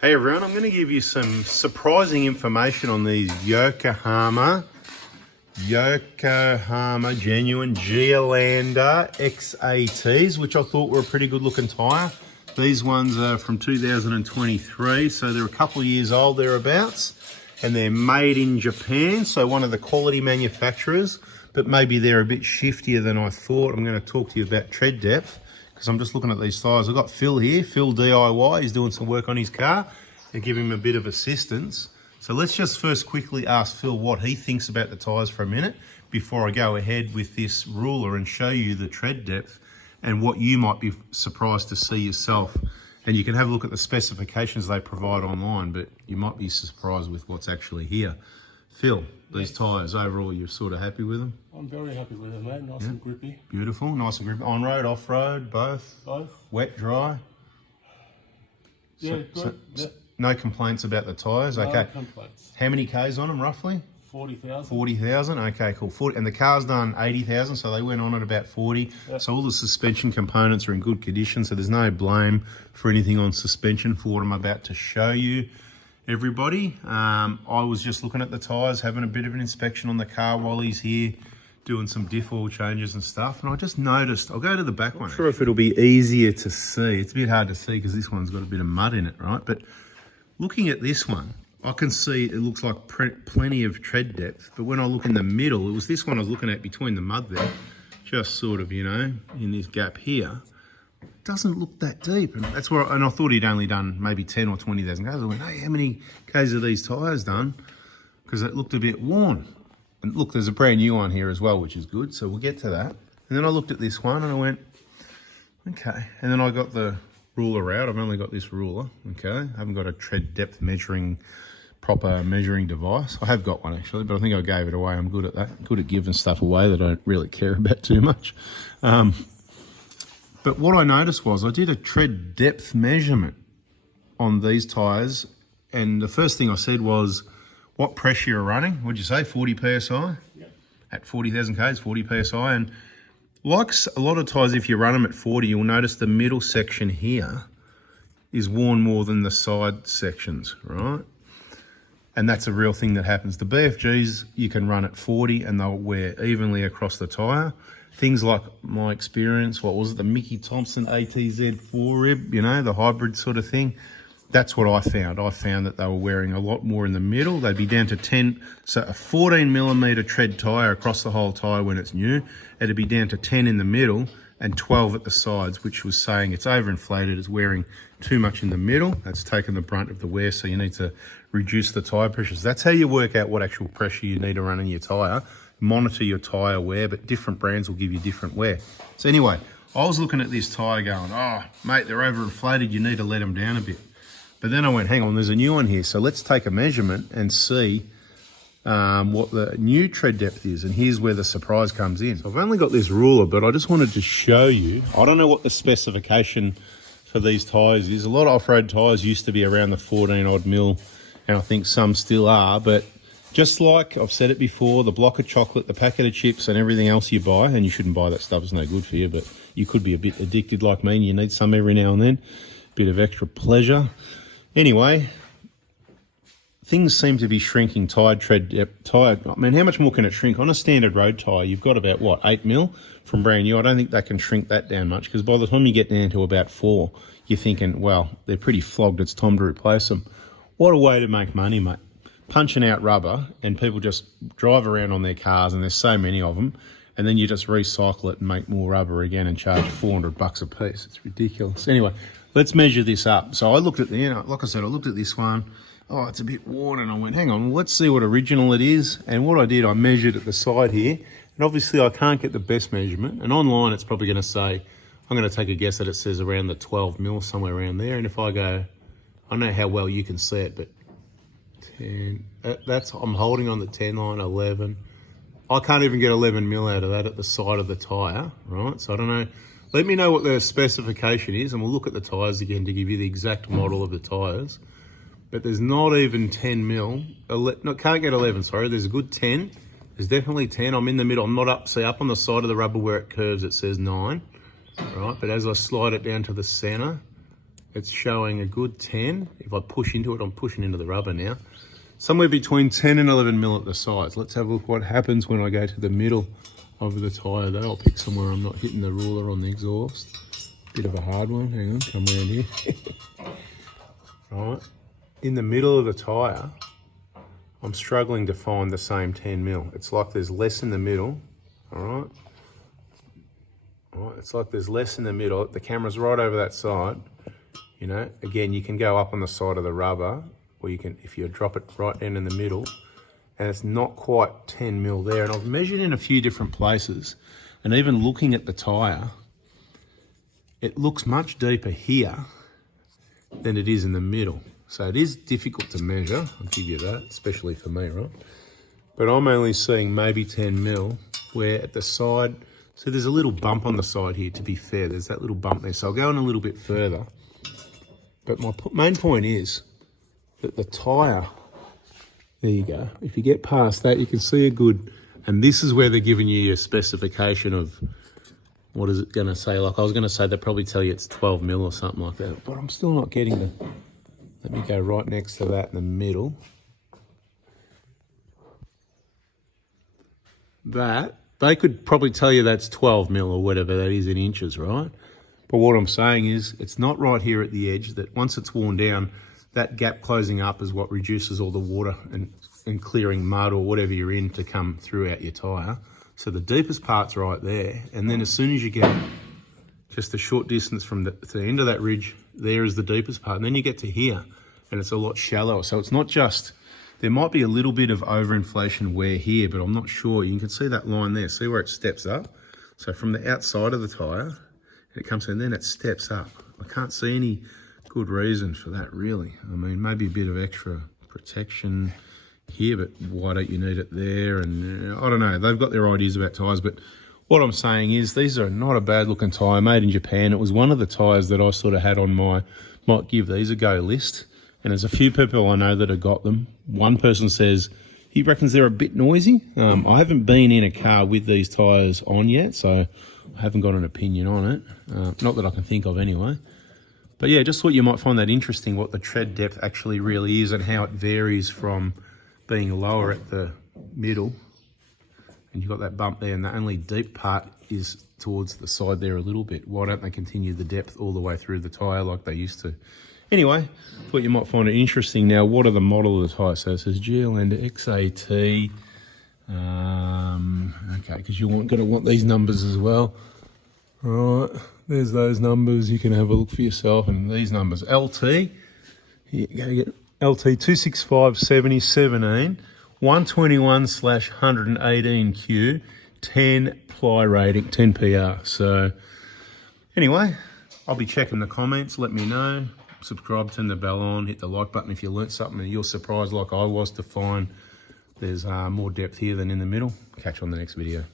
Hey everyone, I'm going to give you some surprising information on these Yokohama genuine Geo Lander XATs, which I thought were a pretty good looking tyre. These ones are from 2023, so they're a couple of years old thereabouts, and they're made in Japan, so one of the quality manufacturers, but maybe they're a bit shiftier than I thought. I'm going to talk to you about tread depth, because I'm just looking at these tyres. I've got Phil here, Phil DIY, he's doing some work on his car and give him a bit of assistance. So let's just first quickly ask Phil what he thinks about the tyres for a minute before I go ahead with this ruler and show you the tread depth and what you might be surprised to see yourself. And you can have a look at the specifications they provide online, but you might be surprised with what's actually here. Phil, these tyres, overall, you're sort of happy with them? I'm very happy with them, mate. Nice and grippy. Beautiful, nice and grippy. On-road, off-road, both? Both. Wet, dry? Yeah, good. No complaints about the tyres? No okay. complaints. How many Ks on them, roughly? 40,000. 40,000, okay, cool. 40, and the car's done 80,000, so they went on at about 40. Yep. So all the suspension components are in good condition, so there's no blame for anything on suspension for what I'm about to show you, everybody. I was just looking at the tyres, having a bit of an inspection on the car while he's here, doing some diff oil changes and stuff, and I just noticed, I'll go to the back one. I'm not sure if it'll be easier to see. It's a bit hard to see because this one's got a bit of mud in it, right? But looking at this one, I can see it looks like plenty of tread depth, but when I look in the middle, it was this one I was looking at between the mud there, just sort of, you know, in this gap here. It doesn't look that deep, and that's where, and I thought he'd only done maybe 10 or 20,000 Ks. I went, hey, how many Ks are these tyres done? Because it looked a bit worn. And look, there's a brand new one here as well, which is good, so we'll get to that. And then I looked at this one and I went, okay. And then I got the ruler out. I've only got this ruler, okay? I haven't got a tread depth proper measuring device. I have got one actually, but I think I gave it away. I'm good at that. Good at giving stuff away that I don't really care about too much. But what I noticed was I did a tread depth measurement on these tyres, and the first thing I said was, what pressure you're running? What'd you say, 40 PSI? Yep. At 40,000 Ks, 40 PSI. And like a lot of tyres, if you run them at 40, you'll notice the middle section here is worn more than the side sections, right? And that's a real thing that happens. The BFGs, you can run at 40 and they'll wear evenly across the tyre. Things like my experience, what was it, the Mickey Thompson ATZ4 rib, you know, the hybrid sort of thing. That's what I found. I found that they were wearing a lot more in the middle. They'd be down to 10, so a 14 millimetre tread tyre across the whole tyre when it's new, it'd be down to 10 in the middle and 12 at the sides, which was saying it's overinflated, it's wearing too much in the middle. That's taken the brunt of the wear, so you need to reduce the tyre pressures. That's how you work out what actual pressure you need to run in your tyre. Monitor your tyre wear, but different brands will give you different wear. So anyway, I was looking at this tyre going, oh, mate, they're overinflated, you need to let them down a bit. But then I went, hang on, there's a new one here. So let's take a measurement and see what the new tread depth is. And here's where the surprise comes in. So I've only got this ruler, but I just wanted to show you. I don't know what the specification for these tyres is. A lot of off-road tyres used to be around the 14 odd mil, and I think some still are. But just like I've said it before, the block of chocolate, the packet of chips and everything else you buy, and you shouldn't buy that stuff, it's no good for you, but you could be a bit addicted like me and you need some every now and then. Bit of extra pleasure. Anyway, things seem to be shrinking tyre. I mean, how much more can it shrink? On a standard road tyre, you've got about, what, 8 mil from brand new. I don't think they can shrink that down much, because by the time you get down to about 4, you're thinking, well, they're pretty flogged, it's time to replace them. What a way to make money, mate. Punching out rubber, and people just drive around on their cars, and there's so many of them, and then you just recycle it and make more rubber again and charge $400 a piece. It's ridiculous. Anyway, let's measure this up. So I looked at the, like I said, I looked at this one. Oh, it's a bit worn, and I went, hang on, let's see what original it is. And what I did, I measured at the side here, and obviously I can't get the best measurement. And online, it's probably going to say, I'm going to take a guess that it says around the 12 mil, somewhere around there. And if I go, I don't know how well you can see it, but 10, I'm holding on the 10 line, 11. I can't even get 11 mil out of that at the side of the tyre, right? So I don't know. Let me know what the specification is, and we'll look at the tyres again to give you the exact model of the tyres. But there's not even 10 mil. No, can't get 11, sorry. There's a good 10. There's definitely 10. I'm in the middle. I'm not up. See, up on the side of the rubber where it curves, it says 9. Right, but as I slide it down to the centre, it's showing a good 10. If I push into it, I'm pushing into the rubber now. Somewhere between 10 and 11 mil at the sides. Let's have a look what happens when I go to the middle of the tyre though. I'll pick somewhere I'm not hitting the ruler on the exhaust. Bit of a hard one, hang on, come around here. Right, in the middle of the tyre, I'm struggling to find the same 10 mil. It's like there's less in the middle, all right? All right, it's like there's less in the middle. The camera's right over that side. You know, again, you can go up on the side of the rubber, or you can, if you drop it right down in the middle, and it's not quite 10 mil there. And I've measured in a few different places, and even looking at the tyre, it looks much deeper here than it is in the middle. So it is difficult to measure, I'll give you that, especially for me, right? But I'm only seeing maybe 10 mil, where at the side, so there's a little bump on the side here, to be fair, there's that little bump there. So I'll go in a little bit further. But my main point is that the tyre, there you go. If you get past that, you can see a good, and this is where they're giving you your specification of, what is it going to say? Like I was going to say, they'll probably tell you it's 12 mil or something like that, but I'm still not getting the, let me go right next to that in the middle. That, they could probably tell you that's 12 mil or whatever that is in inches, right? But what I'm saying is it's not right here at the edge, that once it's worn down, that gap closing up is what reduces all the water and clearing mud or whatever you're in to come throughout your tyre. So the deepest part's right there. And then as soon as you get just a short distance from the end of that ridge, there is the deepest part. And then you get to here and it's a lot shallower. So it's not just, there might be a little bit of overinflation wear here, but I'm not sure. You can see that line there. See where it steps up? So from the outside of the tyre, it comes in, then it steps up. I can't see any good reason for that, really. I mean, maybe a bit of extra protection here, but why don't you need it there? And I don't know, they've got their ideas about tyres, but what I'm saying is these are not a bad looking tyre, made in Japan. It was one of the tyres that I sort of had on my might give these a go list, and there's a few people I know that have got them. One person says he reckons they're a bit noisy. I haven't been in a car with these tyres on yet, so I haven't got an opinion on it, not that I can think of anyway. But yeah, just thought you might find that interesting, what the tread depth actually really is and how it varies from being lower at the middle, and you've got that bump there, and the only deep part is towards the side there a little bit. Why don't they continue the depth all the way through the tyre like they used to? Anyway, thought you might find it interesting. Now, what are the model of the tyre? So it says Geo Lander XAT. Okay, because you're going to want these numbers as well. Right, there's those numbers. You can have a look for yourself. And these numbers, LT, you go get LT 265/70/17, 121/118Q, 10 ply rating, 10 PR. So anyway, I'll be checking the comments. Let me know. Subscribe, turn the bell on, hit the like button if you learnt something and you're surprised like I was to find there's more depth here than in the middle. Catch you on the next video.